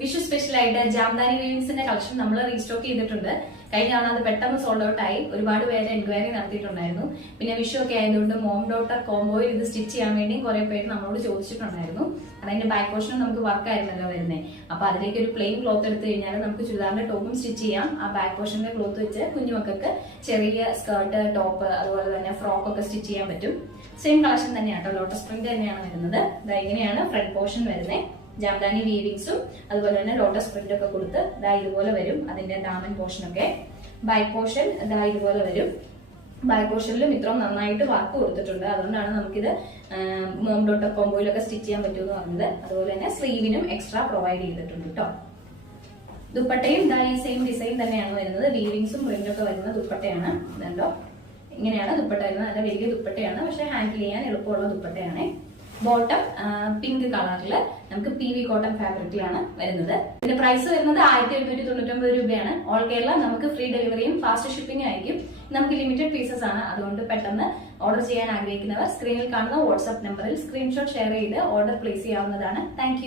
Vishu special ആയിട്ട് Jamdani വീവിങ്സിന്റെ collection നമ്മൾ restock ചെയ്തിട്ടുണ്ട്. കഴിഞ്ഞ തവണ അത് പെട്ടെന്ന് സോൾഡ് ഔട്ട് ആയി. ഒരുപാട് പേര് എൻക്വയറി നടത്തിയിട്ടുണ്ടായിരുന്നു. പിന്നെ വിഷു ഒക്കെ ആയതുകൊണ്ട് മോം ഡോട്ടർ കോംബോയിൽ ഇത് സ്റ്റിച്ച് ചെയ്യാൻ വേണ്ടി കുറെ പേര് നമ്മളോട് ചോദിച്ചിട്ടുണ്ടായിരുന്നു. അതിന്റെ ബാക്ക് പോർഷൻ നമുക്ക് വർക്ക് ആയിരുന്നല്ലോ വരുന്നത്. അപ്പൊ അതിലേക്ക് ഒരു പ്ലെയിൻ ക്ലോത്ത് എടുത്തു കഴിഞ്ഞാൽ നമുക്ക് ചുരിദാറിന്റെ ടോപ്പും സ്റ്റിച്ച് ചെയ്യാം. ആ ബാക്ക് പോർഷന്റെ ക്ലോത്ത് വെച്ച് കുഞ്ഞുമക്കൾക്ക് ചെറിയ സ്കേർട്ട്, ടോപ്പ്, അതുപോലെ തന്നെ ഫ്രോക്ക് ഒക്കെ സ്റ്റിച്ച് ചെയ്യാൻ പറ്റും. സെയിം കളക്ഷൻ തന്നെയാണ് കേട്ടോ. ലോട്ടസ് പ്രിന്റ് തന്നെയാണ് വരുന്നത്. ഇങ്ങനെയാണ് ഫ്രണ്ട് പോർഷൻ വരുന്നത്. ജാംദാനി വീവിങ്സും അതുപോലെ തന്നെ ലോട്ടസ് പ്രിന്റ് ഒക്കെ കൊടുത്ത് ഇതുപോലെ വരും. അതിന്റെ ദാമൻ പോർഷൻ ഒക്കെ. ബാക്ക് പോർഷൻ ഇതുപോലെ വരും. ബാക്ക് പോർഷനിലും ഇത്രയും നന്നായിട്ട് വർക്ക് കൊടുത്തിട്ടുണ്ട്. അതുകൊണ്ടാണ് നമുക്കിത് മോം ഡോട്ടർ കോംബോയിലൊക്കെ സ്റ്റിച്ച് ചെയ്യാൻ പറ്റുമെന്ന് പറഞ്ഞത്. അതുപോലെ തന്നെ സ്ലീവിനും എക്സ്ട്രാ പ്രൊവൈഡ് ചെയ്തിട്ടുണ്ട് കേട്ടോ. ദുപ്പട്ടയും ഈ സെയിം ഡിസൈൻ തന്നെയാണ് വരുന്നത്. വീവിങ്സും പ്രിന്റും ഒക്കെ വരുന്ന ദുപ്പട്ടയാണ്. ഇതുണ്ടോ, ഇങ്ങനെയാണ് ദുപ്പട്ട വരുന്നത്. നല്ല വലിയ ദുപ്പട്ടയാണ്, പക്ഷെ ഹാൻഡിൽ ചെയ്യാൻ എളുപ്പമുള്ള ദുപ്പട്ടയാണ്. ബോട്ടം പിങ്ക് കളറിൽ നമുക്ക് PV കോട്ടൺ ഫാബ്രിക്കിലാണ് വരുന്നത്. ഇതിന്റെ പ്രൈസ് വരുന്നത് 1799 രൂപയാണ്. ഓൾ കേരള നമുക്ക് ഫ്രീ ഡെലിവറിയും ഫാസ്റ്റ് ഷിപ്പിംഗും ആയിരിക്കും. നമുക്ക് ലിമിറ്റഡ് പീസസ് ആണ്. അതുകൊണ്ട് പെട്ടെന്ന് ഓർഡർ ചെയ്യാൻ ആഗ്രഹിക്കുന്നവർ സ്ക്രീനിൽ കാണുന്ന വാട്സ്ആപ്പ് നമ്പറിൽ സ്ക്രീൻഷോട്ട് ഷെയർ ചെയ്ത് ഓർഡർ പ്ലേസ് ചെയ്യാവുന്നതാണ്. താങ്ക്